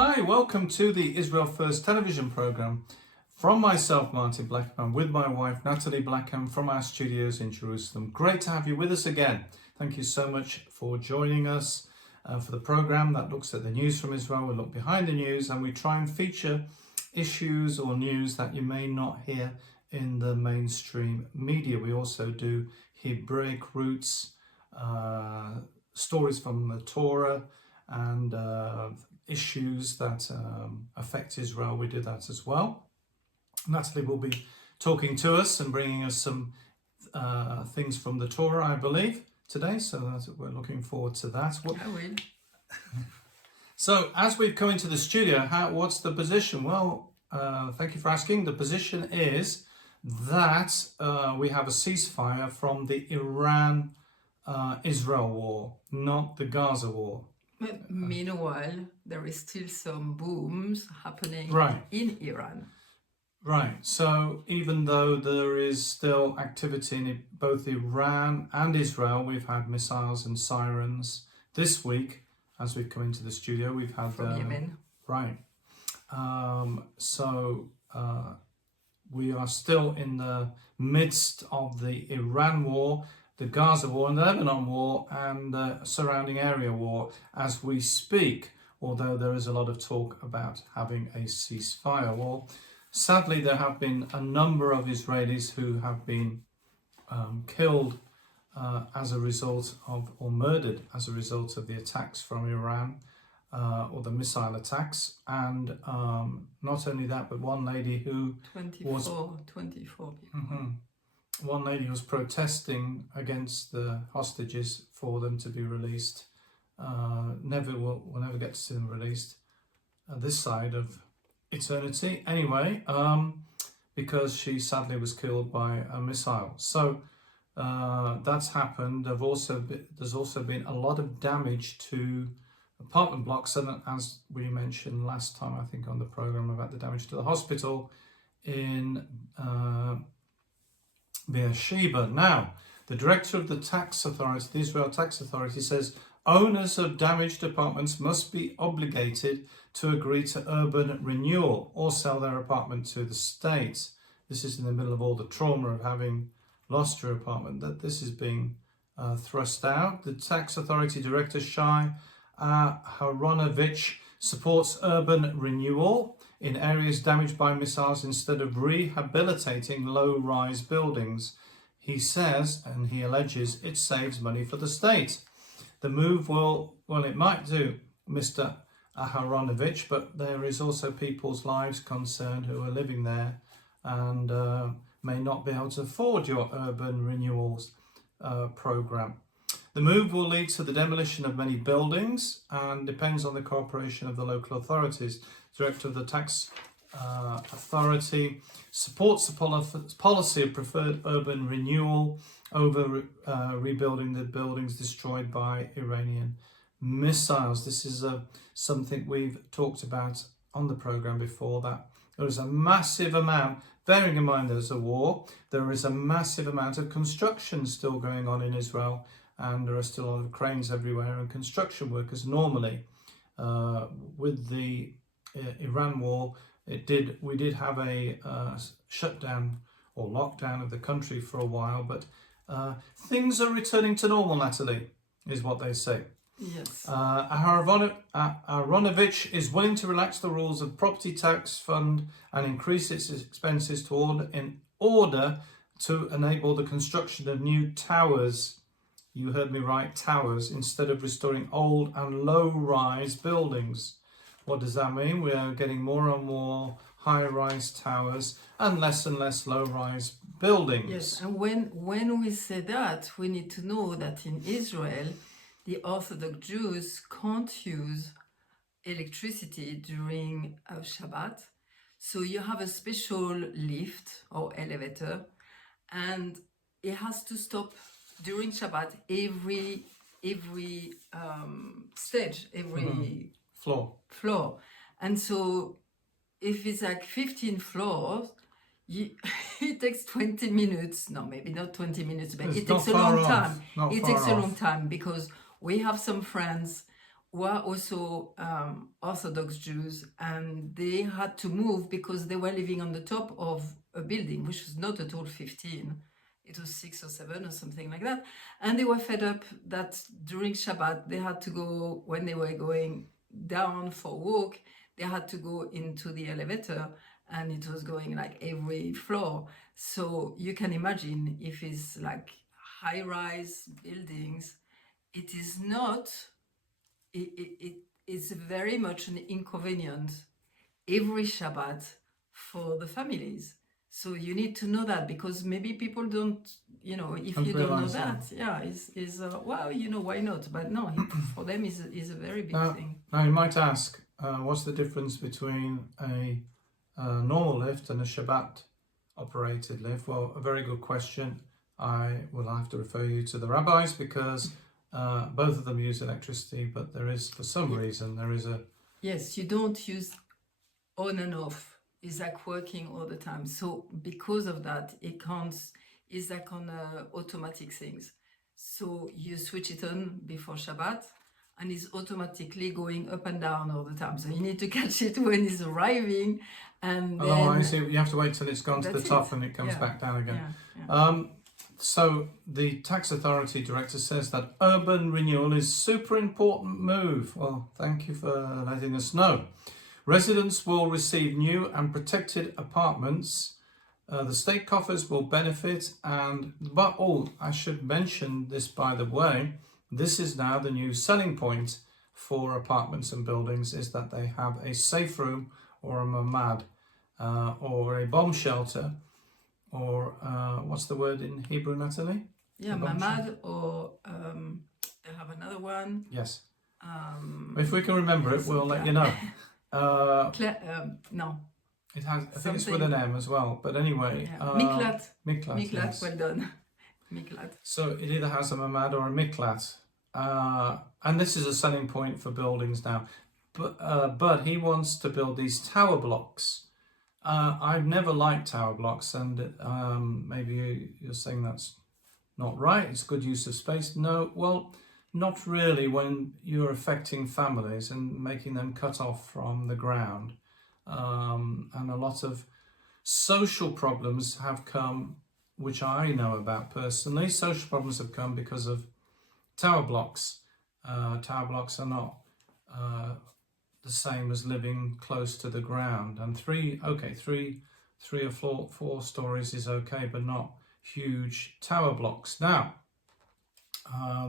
Hi, welcome to the Israel First television program from myself, Martin Blackham, with my wife, Nathalie Blackham, from our studios in Jerusalem. Great to have you with us again. Thank you so much for joining us for the program that looks at the news from Israel. We look behind the news and we try and feature issues or news that you may not hear in the mainstream media. We also do Hebraic roots, stories from the Torah, and issues that affect Israel. We do that as well. Nathalie will be talking to us and bringing us some things from the Torah, I believe, today. So we're looking forward to that. I will. So as we've come into the studio, what's the position? Well, thank you for asking. The position is that we have a ceasefire from the Iran-Israel war, not the Gaza war. But meanwhile, there is still some booms happening in Iran. Right. So even though there is still activity in both Iran and Israel, we've had missiles and sirens this week. As we've come into the studio, we've had from Yemen. Right. We are still in the midst of the Iran war, the Gaza war and the Lebanon war and the surrounding area war as we speak, although there is a lot of talk about having a ceasefire. Well, sadly, there have been a number of Israelis who have been killed as a result of, or murdered as a result of the attacks from Iran, or the missile attacks. And not only that, but one lady who 24 people. One lady was protesting against the hostages for them to be released. We'll never get to see them released this side of eternity. Anyway, because she sadly was killed by a missile. So that's happened. There's also been a lot of damage to apartment blocks, and as we mentioned last time, I think on the program, about the damage to the hospital in Beersheba. Now, the director of the tax authority, the Israel Tax Authority, says owners of damaged apartments must be obligated to agree to urban renewal or sell their apartment to the state. This is in the middle of all the trauma of having lost your apartment, that this is being thrust out. The tax authority director, Shai Haronovich, supports urban renewal in areas damaged by missiles instead of rehabilitating low-rise buildings. He says, and he alleges, it saves money for the state. The move it might do, Mr. Aharonovich, but there is also people's lives concerned who are living there and may not be able to afford your urban renewals program. The move will lead to the demolition of many buildings and depends on the cooperation of the local authorities. Director of the Tax Authority supports the policy of preferred urban renewal over rebuilding the buildings destroyed by Iranian missiles. This is something we've talked about on the program before, that there is a massive amount, bearing in mind there's a war, there is a massive amount of construction still going on in Israel, and there are still a lot of cranes everywhere and construction workers. Normally, with the Iran war, we did have a shutdown or lockdown of the country for a while, but things are returning to normal, Nathalie, is what they say. Yes. Aharonovich is willing to relax the rules of property tax fund and increase its expenses in order to enable the construction of new towers. You heard me right, towers, instead of restoring old and low-rise buildings. What does that mean? We are getting more and more high-rise towers and less low-rise buildings. Yes, and when we say that, we need to know that in Israel, the Orthodox Jews can't use electricity during Shabbat. So you have a special lift or elevator, and it has to stop during Shabbat every stage, every floor. And so if it's like 15 floors, it takes 20 minutes. No, maybe not 20 minutes, but it takes a long time. It takes a long time because we have some friends were also Orthodox Jews, and they had to move because they were living on the top of a building, which was not at all 15. It was 6 or 7 or something like that. And they were fed up that during Shabbat, they had to go, when they were going down for a walk, they had to go into the elevator, and it was going like every floor. So you can imagine if it's like high-rise buildings, it is not, it is very much an inconvenience every Shabbat for the families. So you need to know that, because maybe people don't, if Don't you don't know realise that, well, why not? But no, for them is a very big thing. Now you might ask, what's the difference between a normal lift and a Shabbat operated lift? Well, a very good question. I will have to refer you to the rabbis, because both of them use electricity, but there is, for some reason, there is a... Yes, you don't use on and off. It's like working all the time. So because of that, it counts, it's like on automatic things. So you switch it on before Shabbat, and it's automatically going up and down all the time. So you need to catch it when it's arriving, and then... Oh, I see. You have to wait till it's gone to the top and it comes back down again. So the tax authority director says that urban renewal is super important move. Well, thank you for letting us know. Residents will receive new and protected apartments. The state coffers will benefit, I should mention this, by the way. This is now the new selling point for apartments and buildings, is that they have a safe room or a mamad or a bomb shelter, or what's the word in Hebrew, Nathalie? Yeah, mamad, or they have another one. Yes. If we can remember it, we'll let you know. No. It has. I think it's with an M as well. But anyway, miklat. Miklat. Yes. Well done. Miklat. So it either has a mamad or a miklat, and this is a selling point for buildings now. But he wants to build these tower blocks. I've never liked tower blocks, and maybe you're saying that's not right. It's good use of space. No, well, not really when you're affecting families and making them cut off from the ground. And a lot of social problems have come, which I know about personally. Social problems have come because of tower blocks. Tower blocks are not the same as living close to the ground. And three or four stories is okay, but not huge tower blocks. Now,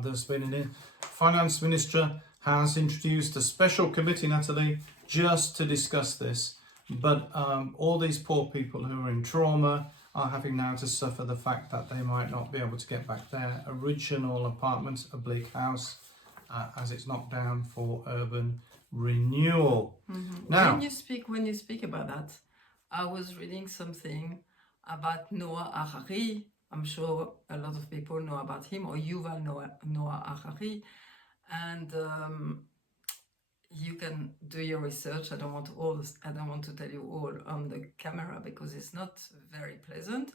there's been a finance minister has introduced a special committee, Nathalie, just to discuss this. But all these poor people who are in trauma are having now to suffer the fact that they might not be able to get back their original apartment, a bleak house, as it's knocked down for urban renewal. Mm-hmm. Now, when you speak about that, I was reading something about Noah Harari. I'm sure a lot of people know about him, or Yuval Noah Harari, and you can do your research. I don't want to tell you all on the camera because it's not very pleasant.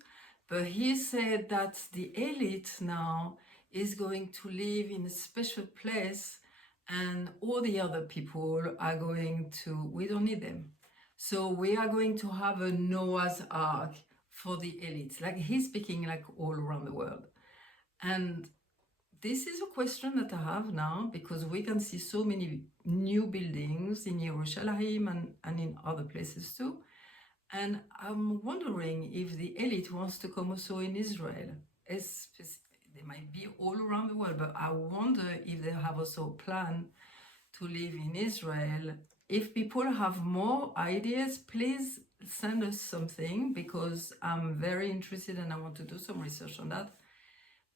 But he said that the elite now is going to live in a special place, and all the other people are going to, we don't need them. So we are going to have a Noah's Ark for the elites. Like, he's speaking like all around the world. And this is a question that I have now, because we can see so many new buildings in Jerusalem and in other places too. And I'm wondering if the elite wants to come also in Israel. They might be all around the world, but I wonder if they have also a plan to live in Israel. If people have more ideas, please send us something, because I'm very interested and I want to do some research on that.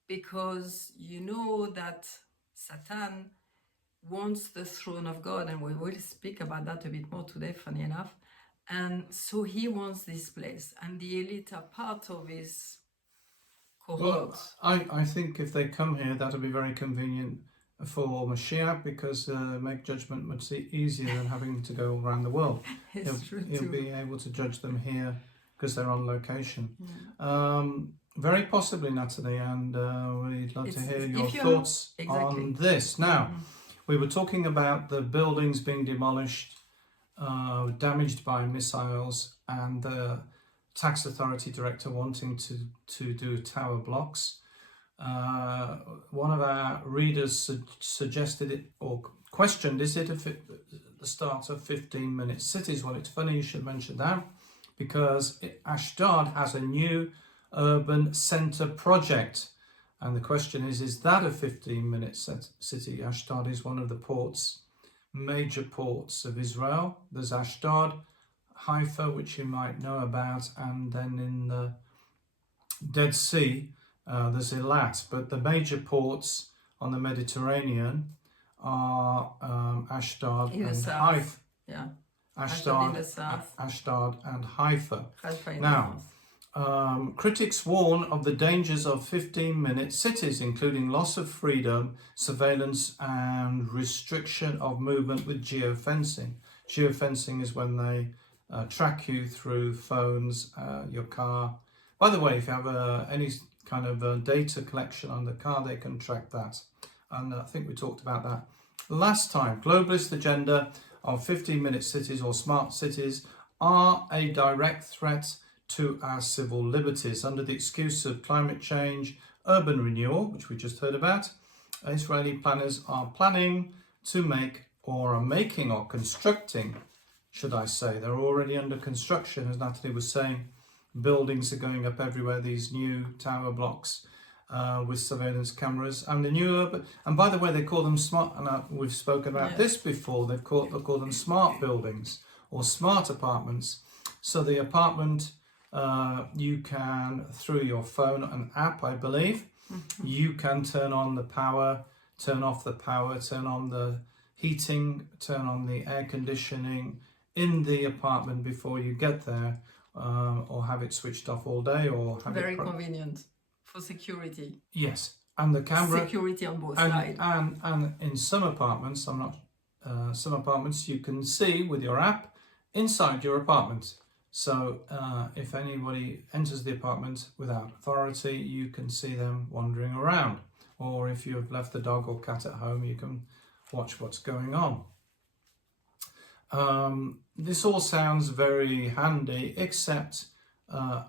Because you know that Satan wants the throne of God, and we will speak about that a bit more today, funny enough. And so he wants this place, and the elite are part of his cohort. Well, I think if they come here, that'll be very convenient for Mashiach, because make judgment much easier than having to go around the world. He'll be able to judge them here because they're on location. Yeah. Very possibly, Nathalie, and we'd love to hear your thoughts on this. Now, We were talking about the buildings being demolished, damaged by missiles, and the tax authority director wanting to do tower blocks. One of our readers suggested it or questioned, is it the start of 15-minute cities? Well, it's funny you should mention that, because Ashdod has a new urban centre project. And the question is that a 15-minute city? Ashdod is one of the major ports of Israel. There's Ashdod, Haifa, which you might know about, and then in the Dead Sea, there's Eilat. But the major ports on the Mediterranean are Ashdod and Haifa. Yeah. Ashdod and Haifa. Now, critics warn of the dangers of 15-minute cities, including loss of freedom, surveillance, and restriction of movement with geofencing. Geofencing is when they track you through phones, your car. By the way, if you have any kind of data collection on the car, they can track that. And I think we talked about that last time. Globalist agenda of 15-minute cities or smart cities are a direct threat to our civil liberties. Under the excuse of climate change, urban renewal, which we just heard about, Israeli planners are planning to make, or are making, or constructing, should I say. They're already under construction, as Nathalie was saying. Buildings are going up everywhere, these new tower blocks with surveillance cameras, and the new urban, and by the way, they call them smart, and we've spoken about this before, they'll call them smart buildings or smart apartments. So the apartment, you can, through your phone, an app, I believe, you can turn on the power, turn off the power, turn on the heating, turn on the air conditioning in the apartment before you get there, or have it switched off all day, or have very convenient for security. Yes, and the camera security on both sides. And in some apartments, some apartments you can see with your app inside your apartment. So if anybody enters the apartment without authority, you can see them wandering around. Or if you've left the dog or cat at home, you can watch what's going on. This all sounds very handy, except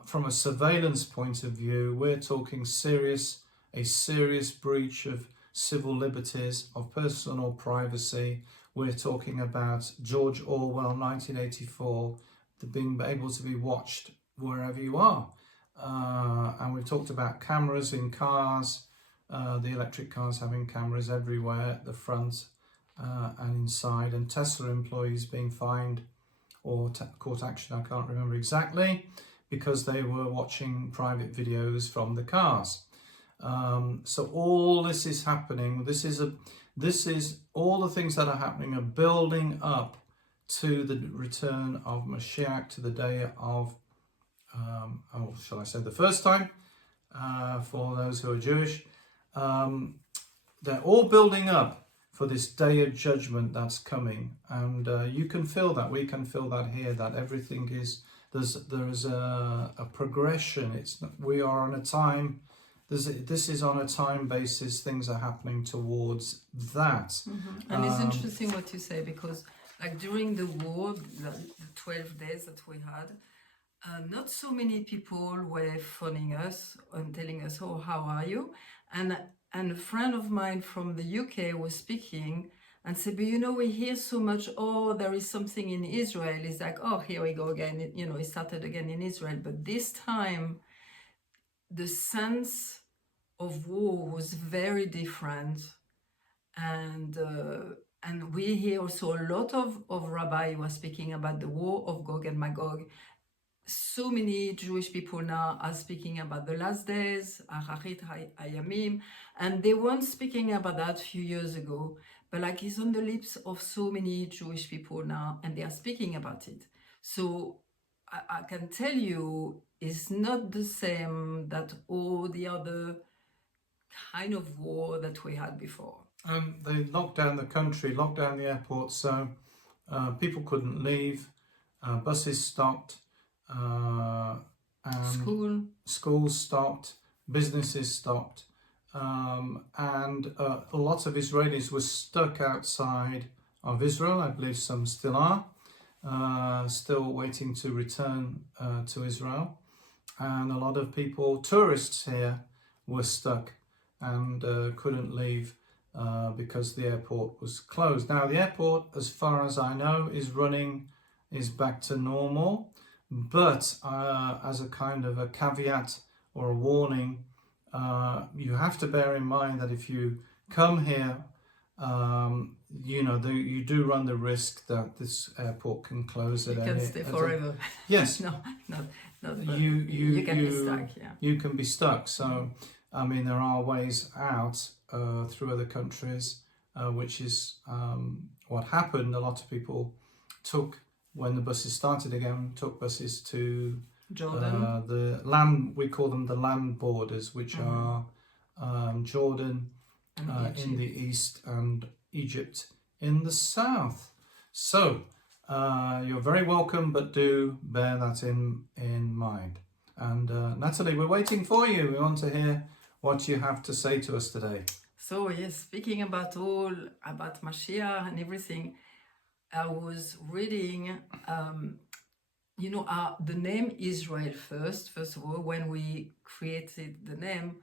from a surveillance point of view, we're talking a serious breach of civil liberties, of personal privacy. We're talking about George Orwell, 1984, being able to be watched wherever you are. And we've talked about cameras in cars, the electric cars having cameras everywhere at the front and inside, and Tesla employees being fined or court action, I can't remember exactly, because they were watching private videos from the cars. So all this is happening. This is all the things that are happening are building up to the return of Mashiach, to the day of, shall I say, the first time for those who are Jewish. They're all building up for this day of judgment that's coming, and you can feel that. We can feel that here. That everything is there's a progression. We are on a time. This is on a time basis. Things are happening towards that. Mm-hmm. And it's interesting what you say, because like during the war, the 12 days that we had, not so many people were phoning us and telling us, "Oh, how are you?" And a friend of mine from the UK was speaking and said, "But we hear so much, oh, there is something in Israel." It's like, oh, here we go again. It started again in Israel. But this time, the sense of war was very different. And we hear also a lot of rabbi was speaking about the war of Gog and Magog. So many Jewish people now are speaking about the last days, Achachit Hayamim, and they weren't speaking about that a few years ago, but like it's on the lips of so many Jewish people now, and they are speaking about it. So I can tell you, it's not the same that all the other kind of war that we had before. They locked down the country, locked down the airports, so people couldn't leave, buses stopped, and schools stopped, businesses stopped, and a lot of Israelis were stuck outside of Israel. I believe some still are, still waiting to return to Israel. And a lot of people, tourists here, were stuck and couldn't leave because the airport was closed. Now, the airport, as far as I know, is back to normal, but as a kind of a caveat or a warning, you have to bear in mind that if you come here, you do run the risk that this airport can close You at can any. stay forever. Yes. No, not. But You can be stuck. Yeah. You can be stuck. So, I mean, there are ways out through other countries, which is what happened. A lot of people took, when the buses started again, took buses to Jordan. the land, we call them the land borders, which are Jordan in the east and Egypt in the south. So you're very welcome, but do bear that in mind. And Natalie, we're waiting for you. We want to hear what you have to say to us today. So yes, speaking about Mashiach and everything, I was reading, the name Israel first of all, when we created the name,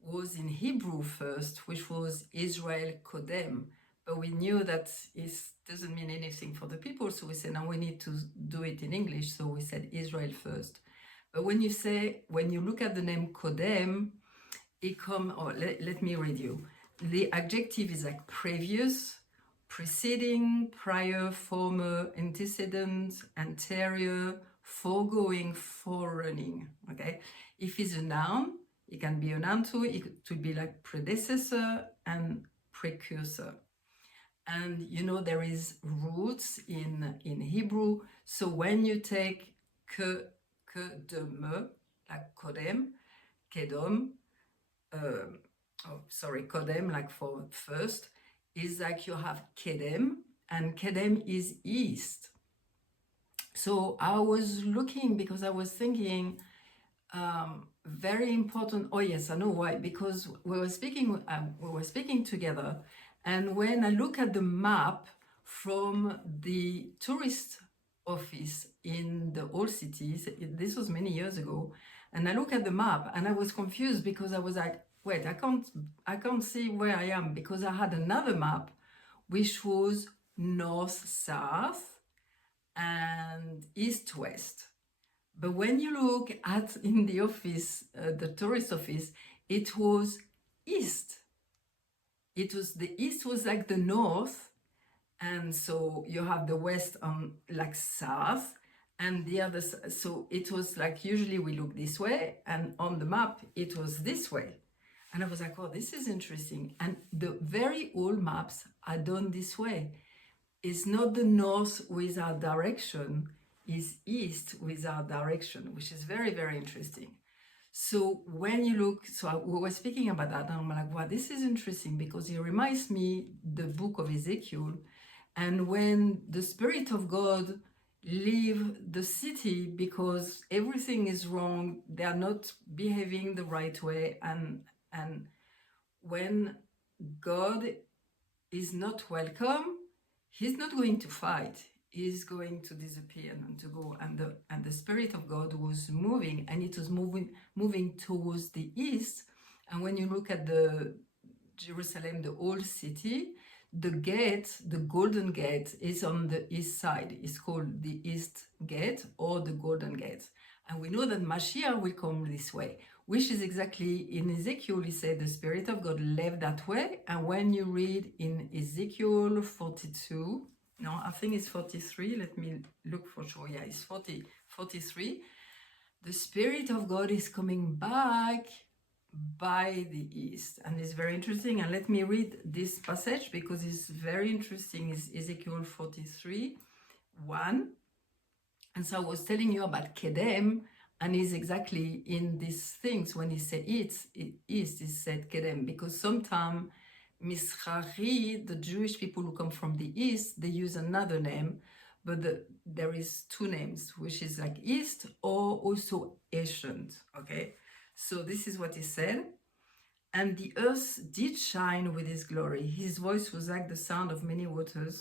was in Hebrew first, which was Israel Kodem. But we knew that it doesn't mean anything for the people, so we said, now we need to do it in English, so we said Israel first. But when you look at the name Kodem, let me read you. The adjective is like previous, preceding, prior, former, antecedent, anterior, foregoing, forerunning. Okay, if it's a noun, it can be a noun too. It would be like predecessor and precursor. And there is roots in Hebrew. So when you take kedem, like kodem, kedom, kodem, like for first, is like you have kedem, and kedem is east. So I was looking because I was thinking, very important. Oh yes, I know why. Because we were speaking together, and when I look at the map from the tourist office in the old cities, this was many years ago, and I look at the map and I was confused because I was like, wait, I can't see where I am, because I had another map which was north-south and east-west. But when you look at in the office, the tourist office, it was east. The east was like the north, and so you have the west on like south, and the other. So it was like, usually we look this way, and on the map it was this way. And I was like, oh, this is interesting. And the very old maps are done this way. It's not the north with our direction, is east with our direction, which is very, very interesting. So when you look, we were speaking about that, and I'm like, wow, this is interesting, because it reminds me the book of Ezekiel. And when the Spirit of God leave the city because everything is wrong, they are not behaving the right way, and when God is not welcome, he's not going to fight. Is going to disappear and to go, and the Spirit of God was moving, and it was moving towards the east. And when you look at the Jerusalem, the old city, the gate, the Golden Gate, is on the east side. It's called the East Gate or the Golden Gate. And we know that Mashiach will come this way, which is exactly in Ezekiel. He said the Spirit of God left that way. And when you read in Ezekiel 42, no, I think it's 43. Let me look for sure. Yeah, it's 43. The Spirit of God is coming back by the east. And it's very interesting. And let me read this passage because it's very interesting. It's Ezekiel 43, 1. And so I was telling you about Kedem, and he's exactly in these things. When he said east, he said Kedem, because sometimes Misrahi, the Jewish people who come from the east, they use another name, but there is two names, which is like east or also ancient. Okay, so this is what he said. And the earth did shine with his glory. His voice was like the sound of many waters.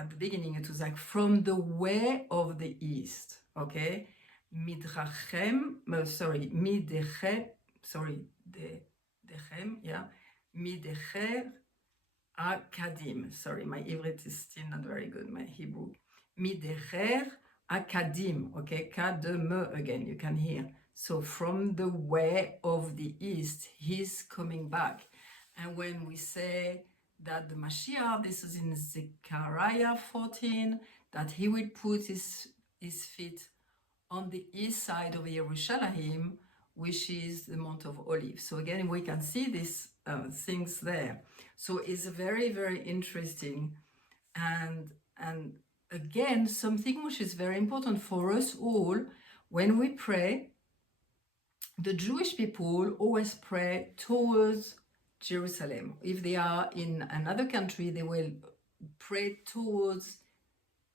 At the beginning it was like from the way of the east. Okay, Midrechem, Dechem, yeah, Midecher Akadim. Sorry, my Ivrit is still not very good, my Hebrew. Midecher Akadim, okay, Kademe again, you can hear. So from the way of the east, he's coming back. And when we say that the Mashiach, this is in Zechariah 14, that he will put his feet on the east side of Jerusalem, which is the Mount of Olives. So again, we can see these things there. So it's very, very interesting. And again, something which is very important for us all, when we pray, the Jewish people always pray towards Jerusalem. If they are in another country, they will pray towards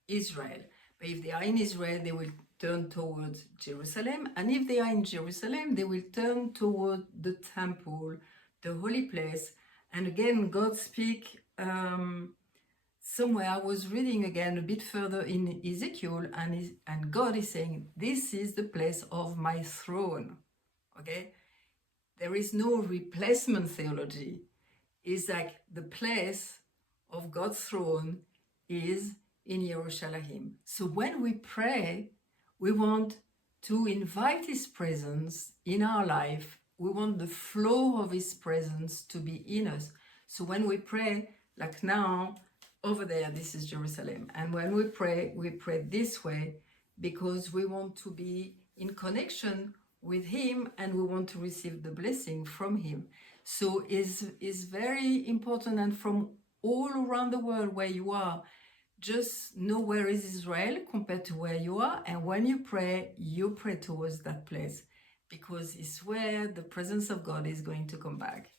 Israel. But if they are in Israel, they will turn towards Jerusalem. And if they are in Jerusalem, they will turn toward the temple, the holy place. And again, God speak somewhere. I was reading again a bit further in Ezekiel, and God is saying, this is the place of my throne. Okay? There is no replacement theology. It's like the place of God's throne is in Jerusalem. So when we pray, we want to invite his presence in our life. We want the flow of his presence to be in us. So when we pray, like now, over there, this is Jerusalem. And when we pray this way because we want to be in connection with him and we want to receive the blessing from him. So it's very important, and from all around the world where you are, just know where is Israel compared to where you are, and when you pray towards that place, because it's where the presence of God is going to come back.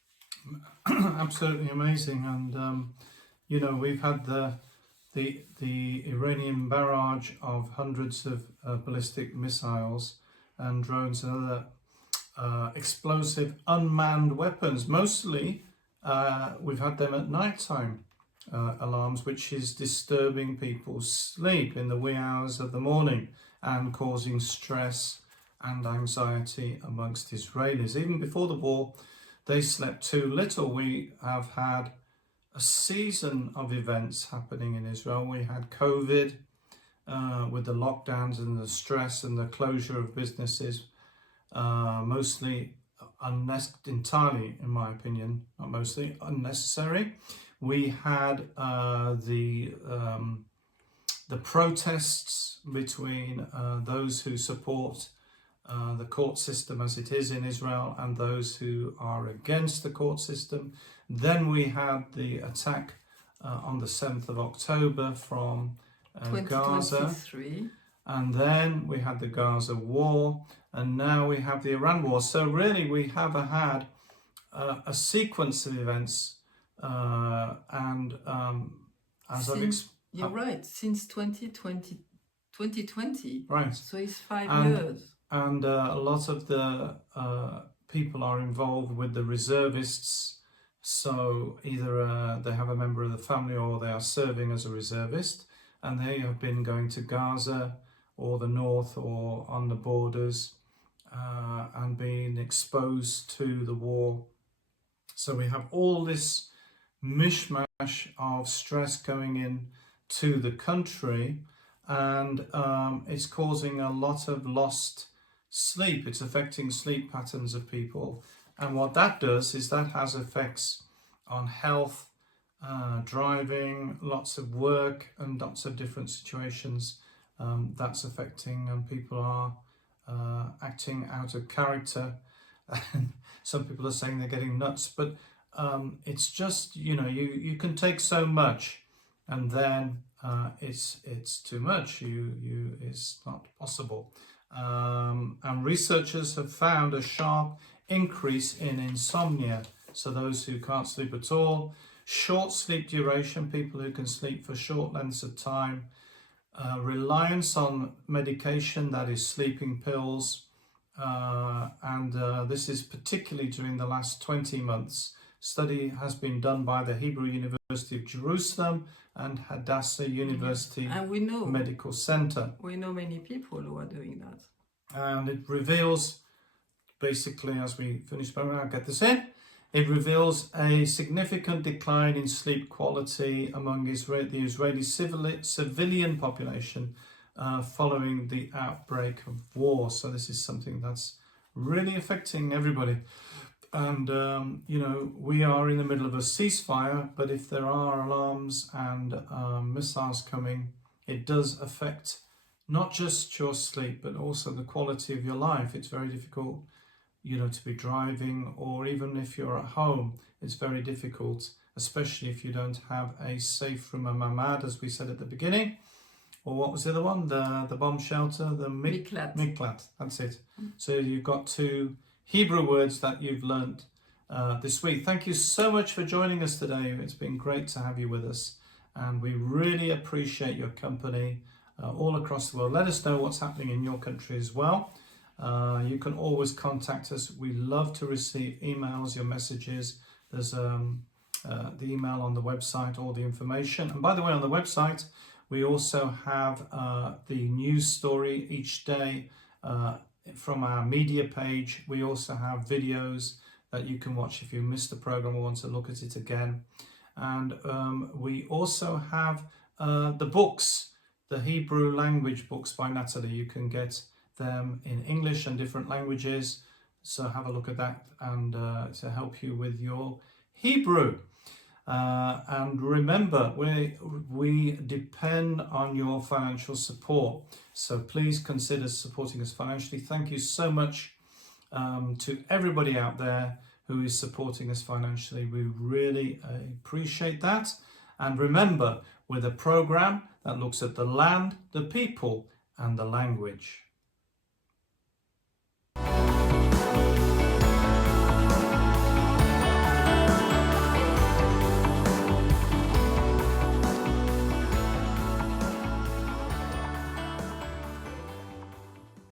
Absolutely amazing. And we've had the Iranian barrage of hundreds of ballistic missiles and drones and other explosive unmanned weapons. Mostly we've had them at nighttime alarms, which is disturbing people's sleep in the wee hours of the morning and causing stress and anxiety amongst Israelis. Even before the war, they slept too little. We have had a season of events happening in Israel. We had COVID with the lockdowns and the stress and the closure of businesses, mostly entirely, in my opinion, not mostly, unnecessary. We had the protests between those who support the court system as it is in Israel and those who are against the court system. Then we had the attack on the 7th of October from Gaza. And then we had the Gaza war, and now we have the Iran war. So really we have had a sequence of events you're right, since 2020. Right. So it's 5 years. And a lot of the people are involved with the reservists. So either they have a member of the family or they are serving as a reservist, and they have been going to Gaza or the north or on the borders and being exposed to the war. So we have all this mishmash of stress going in to the country, and it's causing a lot of lost sleep. It's affecting sleep patterns of people, and what that does is that has effects on health, driving, lots of work, and lots of different situations. That's affecting, and people are acting out of character. Some people are saying they're getting nuts, but it's just, you can take so much, and then it's too much. It's not possible. And researchers have found a sharp increase in insomnia. So those who can't sleep at all, short sleep duration, people who can sleep for short lengths of time, reliance on medication, that is sleeping pills, This is particularly during the last 20 months. Study has been done by the Hebrew University of Jerusalem and Hadassah University And we know Medical Center. we know many people who are doing that. And it reveals, basically, as we finish, I'll get this in, it reveals a significant decline in sleep quality among the Israeli civilian population following the outbreak of war. So this is something that's really affecting everybody. And, we are in the middle of a ceasefire, but if there are alarms and missiles coming, it does affect not just your sleep, but also the quality of your life. It's very difficult, to be driving, or even if you're at home, it's very difficult, especially if you don't have a safe room, a mamad, as we said at the beginning. Or what was the other one? The bomb shelter, the Miklat. Miklat, that's it. So you've got two Hebrew words that you've learned this week. Thank you so much for joining us today. It's been great to have you with us, and we really appreciate your company all across the world. Let us know what's happening in your country as well. You can always contact us. We love to receive emails, your messages. There's the email on the website, all the information. And by the way, on the website, we also have the news story each day from our media page. We also have videos that you can watch if you missed the program or want to look at it again. And we also have the books, the Hebrew language books by Nathalie. You can get them in English and different languages. So have a look at that and to help you with your Hebrew. And remember, we depend on your financial support. So please consider supporting us financially. Thank you so much to everybody out there who is supporting us financially. We really appreciate that. And remember, we're the program that looks at the land, the people, and the language.